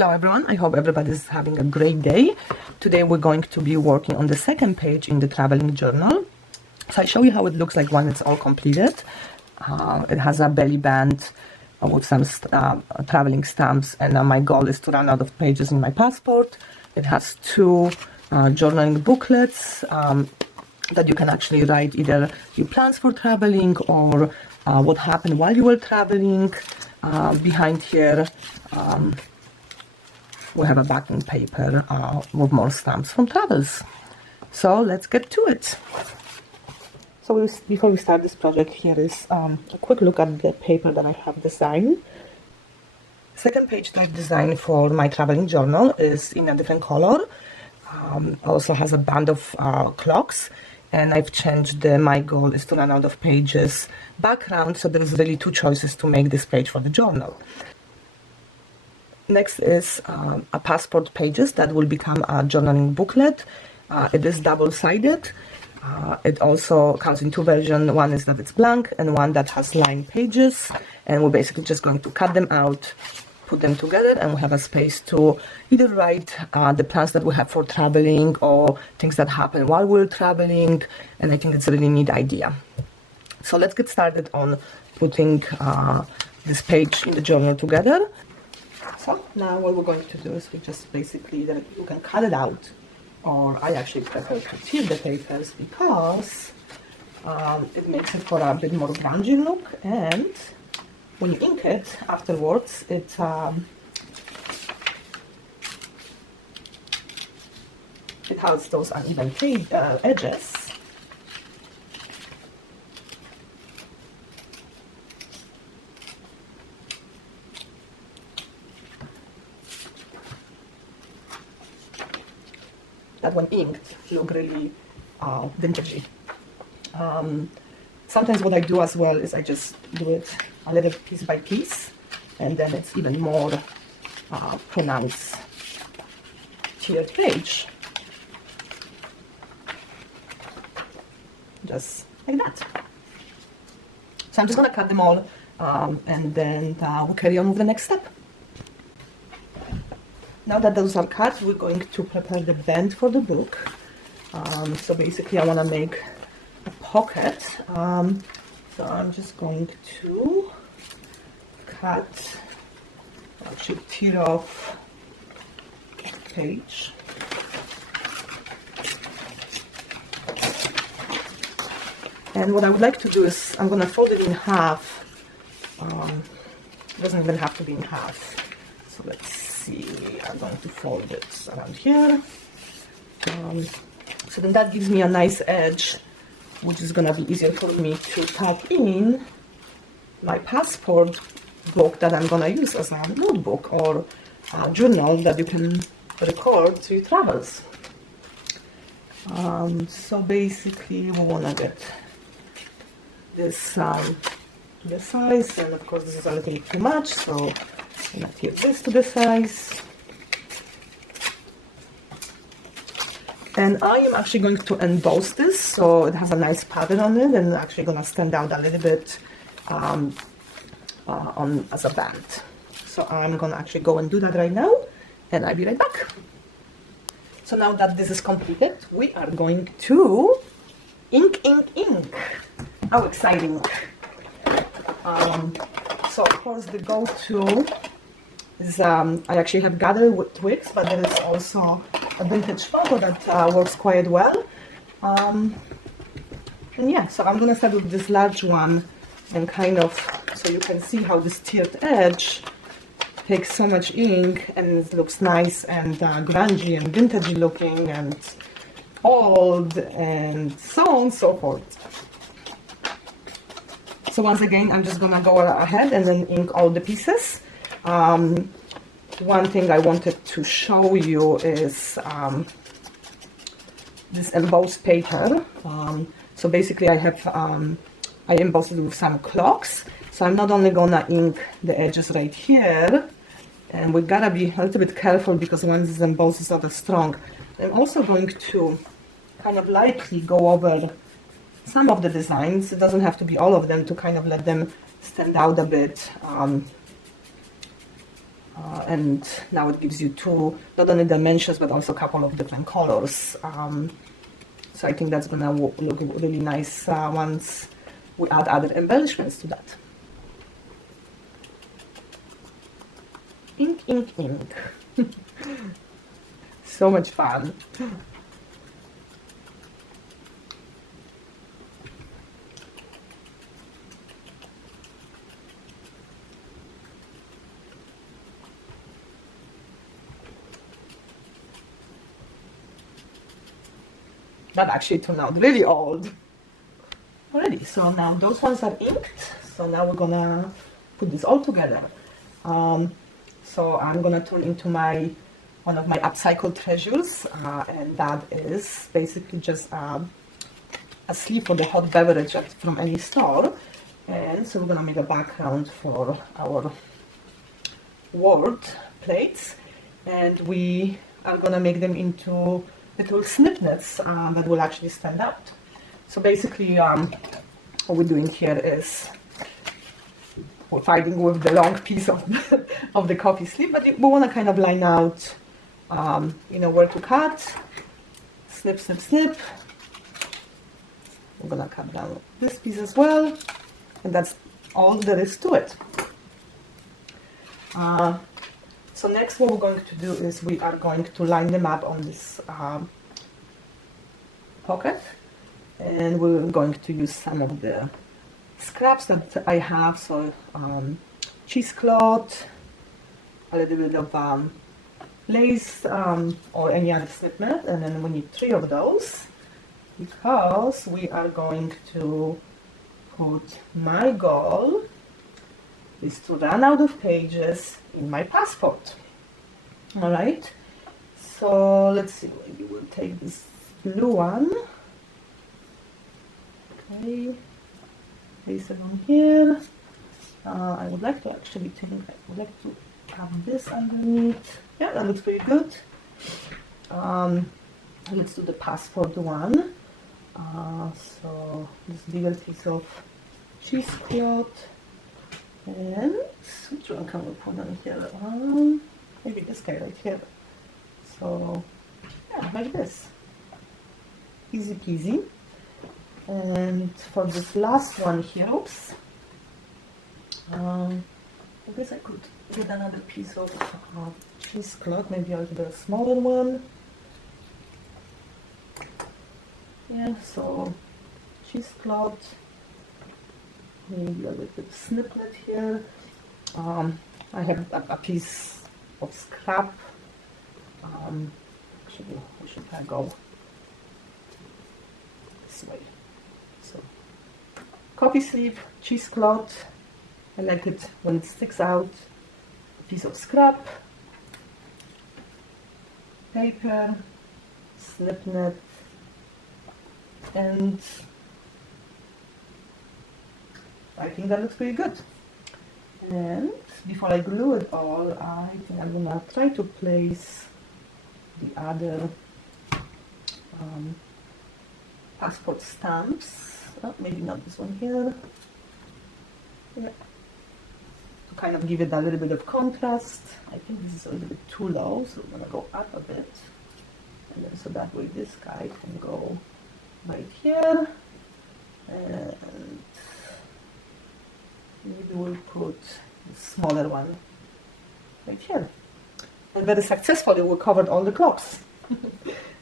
Hello everyone, I hope everybody is having a great day. Today we're going to be working on the second page in the traveling journal. So I show you how it looks like when it's all completed. It has a belly band with some traveling stamps, and my goal is to run out of pages in my passport. It has two journaling booklets that you can actually write either your plans for traveling or what happened while you were traveling. Behind here we have a backing paper with more stamps from travels. So let's get to it. So before we start this project, here is a quick look at the paper that I have designed. Second page that I've designed for my traveling journal is in a different color. Also has a band of clocks, and I've changed my goal is to run out of pages background, so there's really two choices to make this page for the journal. Next is a passport pages that will become a journaling booklet. It is double-sided. It also comes in two versions. One is that it's blank and one that has lined pages, and we're basically just going to cut them out, put them together, and we have a space to either write the plans that we have for traveling or things that happen while we're traveling, and I think it's a really neat idea. So let's get started on putting this page in the journal together. So now what we're going to do is we just basically, you can cut it out, or I actually prefer to tear the papers because it makes it for a bit more grungy look, and when you ink it afterwards, it has those uneven edges. That when inked look really vintagey. Sometimes what I do as well is I just do it a little piece by piece, and then it's even more pronounced tiered page. Just like that. So I'm just gonna cut them all and then we'll carry on with the next step. Now that those are cut, we're going to prepare the band for the book. So basically I want to make a pocket. So I'm just going to actually tear off the page. And what I would like to do is I'm going to fold it in half. It doesn't even have to be in half. So let's see, I'm going to fold it around here. So then that gives me a nice edge, which is going to be easier for me to tuck in my passport book that I'm going to use as a notebook or a journal that you can record to your travels. So basically we want to get this to the size, and of course this is a little too much, so I'm going to take this to the size. And I am actually going to emboss this so it has a nice pattern on it, and actually going to stand out a little bit as a band. So I'm going to actually go and do that right now, and I'll be right back. So now that this is completed, we are going to ink. How exciting. So of course the go-to is I actually have gathered with twigs, but there is also a vintage photo that works quite well. And yeah, so I'm gonna start with this large one, and kind of, so you can see how this tiered edge takes so much ink and it looks nice and grungy and vintagey looking and old and so on and so forth. So once again, I'm just gonna go ahead and then ink all the pieces. One thing I wanted to show you is this embossed paper. So basically I have, I embossed it with some clocks. So I'm not only gonna ink the edges right here, and we gotta be a little bit careful because once this embossed is not as strong. I'm also going to kind of lightly go over some of the designs. It doesn't have to be all of them, to kind of let them stand out a bit. and now it gives you two, not only dimensions, but also a couple of different colors. So I think that's gonna look really nice once we add other embellishments to that. Ink, ink, ink. So much fun. That actually turned out really old already. So now those ones are inked. So now we're gonna put this all together. So I'm gonna turn into one of my upcycled treasures, and that is basically just a sleeve for the hot beverage from any store. And so we're gonna make a background for our word plates, and we are gonna make them into little snippets that will actually stand out. So basically what we're doing here is we're fighting with the long piece of of the coffee sleeve, but we want to kind of line out you know, where to cut. Snip, snip, snip. We're gonna cut down this piece as well, and that's all there is to it. So next what we're going to do is we are going to line them up on this pocket, and we're going to use some of the scraps that I have, so cheesecloth, a little bit of lace or any other snippet, and then we need 3 of those because we are going to put my goal is to run out of pages in my passport. All right, so let's see, maybe we'll take this blue one. Okay, place it on here. I would like to actually have this underneath. Yeah, that looks pretty good. Let's do the passport one. So this bigger piece of cheesecloth. And which one can we put on here? Maybe this guy right here. So yeah, like this. Easy peasy. And for this last one here, oops. I guess I could get another piece of cheesecloth, maybe a little smaller one. Yeah, so cheesecloth. Maybe a little snippet here. I have a piece of scrap. Actually, where should I go? This way. So, coffee sleeve, cheesecloth. I like it when it sticks out. A piece of scrap, paper, slip net, and I think that looks pretty good. And before I glue it all, I think I'm gonna try to place the other passport stamps. Oh, maybe not this one here. Yeah. To kind of give it a little bit of contrast. I think this is a little bit too low, so I'm gonna go up a bit. And then so that way this guy can go right here. And maybe we'll put the smaller one right here. And very successfully we covered all the clocks.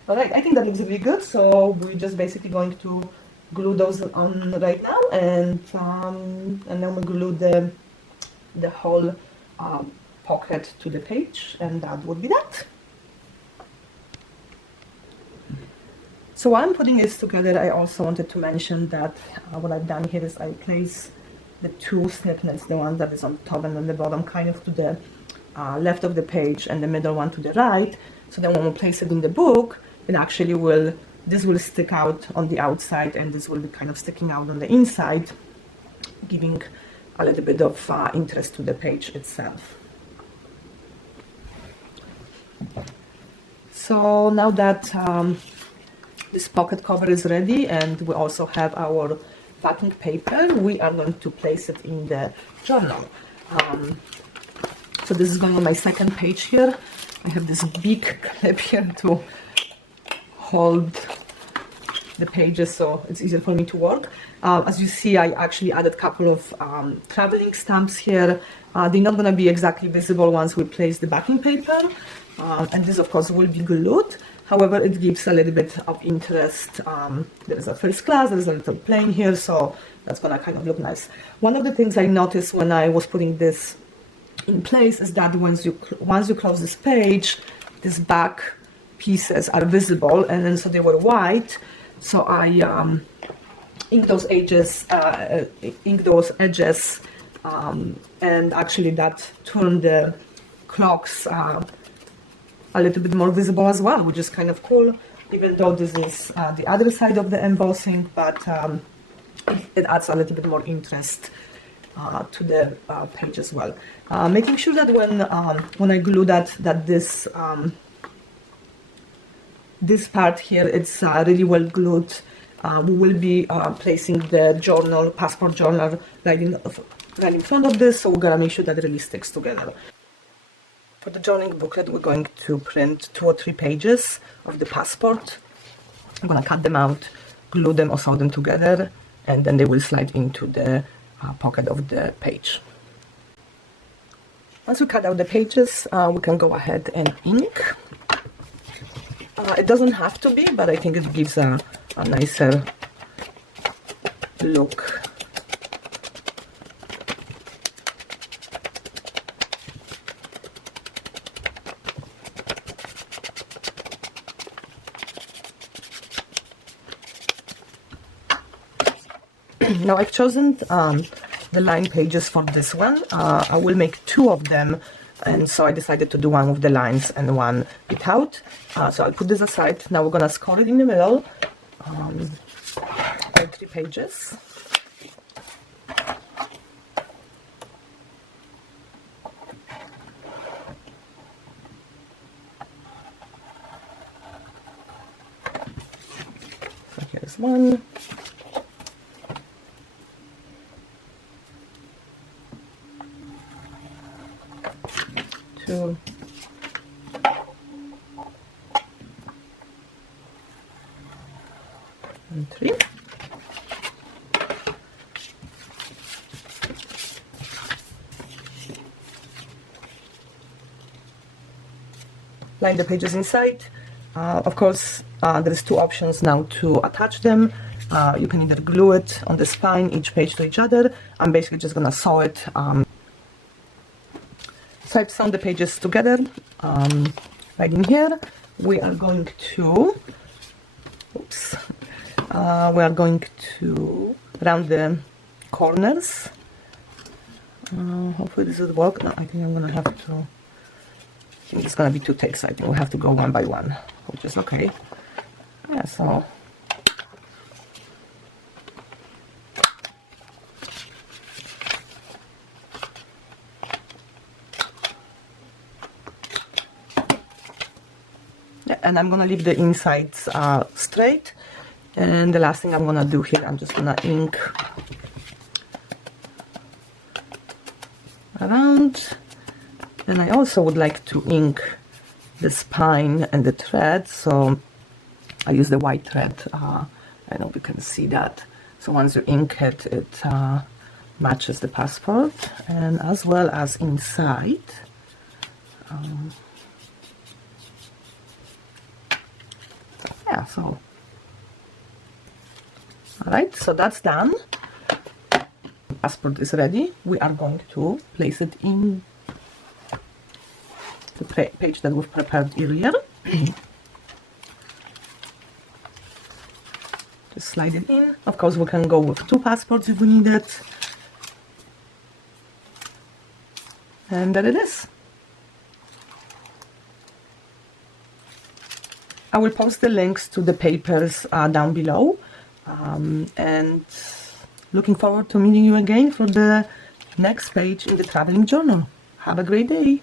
Alright, I think that looks really good, so we're just basically going to glue those on right now, and then we glue the whole pocket to the page, and that would be that. So while I'm putting this together, I also wanted to mention that what I've done here is I place the 2 snippets, the one that is on top and on the bottom, kind of to the left of the page, and the middle one to the right. So then when we place it in the book, it actually this will stick out on the outside, and this will be kind of sticking out on the inside, giving a little bit of interest to the page itself. So now that this pocket cover is ready, and we also have our backing paper, we are going to place it in the journal. So this is going on my second page here. I have this big clip here to hold the pages, so it's easier for me to work. As you see, I actually added a couple of traveling stamps here. They're not going to be exactly visible once we place the backing paper, and this of course will be glued. However, it gives a little bit of interest. There is a first class, there's a little plane here, so that's going to kind of look nice. One of the things I noticed when I was putting this in place is that once you close this page, these back pieces are visible, and then so they were white. So I inked those edges, and actually that turned the clocks a little bit more visible as well, which is kind of cool. Even though this is the other side of the embossing, but it adds a little bit more interest to the page as well. Making sure that when I glue that this part here, it's really well glued. We will be placing the journal, passport journal, right in front of this, so we're gonna make sure that it really sticks together. For the journaling booklet, we're going to print 2 or 3 pages of the passport. I'm gonna cut them out, glue them or sew them together, and then they will slide into the pocket of the page. Once we cut out the pages, we can go ahead and ink. It doesn't have to be, but I think it gives a nicer look. Now I've chosen the line pages for this one. I will make 2 of them, and so I decided to do one with the lines and one without. So I'll put this aside. Now we're gonna score it in the middle, 3 pages. So here's 1. 2. And 3. Line the pages inside. Of course, there's 2 options now to attach them. You can either glue it on the spine, each page to each other. I'm basically just gonna sew it. So I've sewn the pages together. Right in here, we are going to, round the corners. Hopefully this will work. No, I think I'm gonna have to. I think it's gonna be 2 takes. I think we'll have to go one by one, which is okay. Yeah. So. And I'm gonna leave the insides straight, and the last thing I'm gonna do here, I'm just gonna ink around. And I also would like to ink the spine and the thread, so I use the white thread. I don't know if you can see that. So once you ink it, it matches the passport, and as well as inside. Yeah, so alright, so that's done. Passport is ready. We are going to place it in the page that we've prepared earlier. Just slide it in. Of course, we can go with 2 passports if we need it. And there it is. I will post the links to the papers down below, and looking forward to meeting you again for the next page in the traveling journal. Have a great day!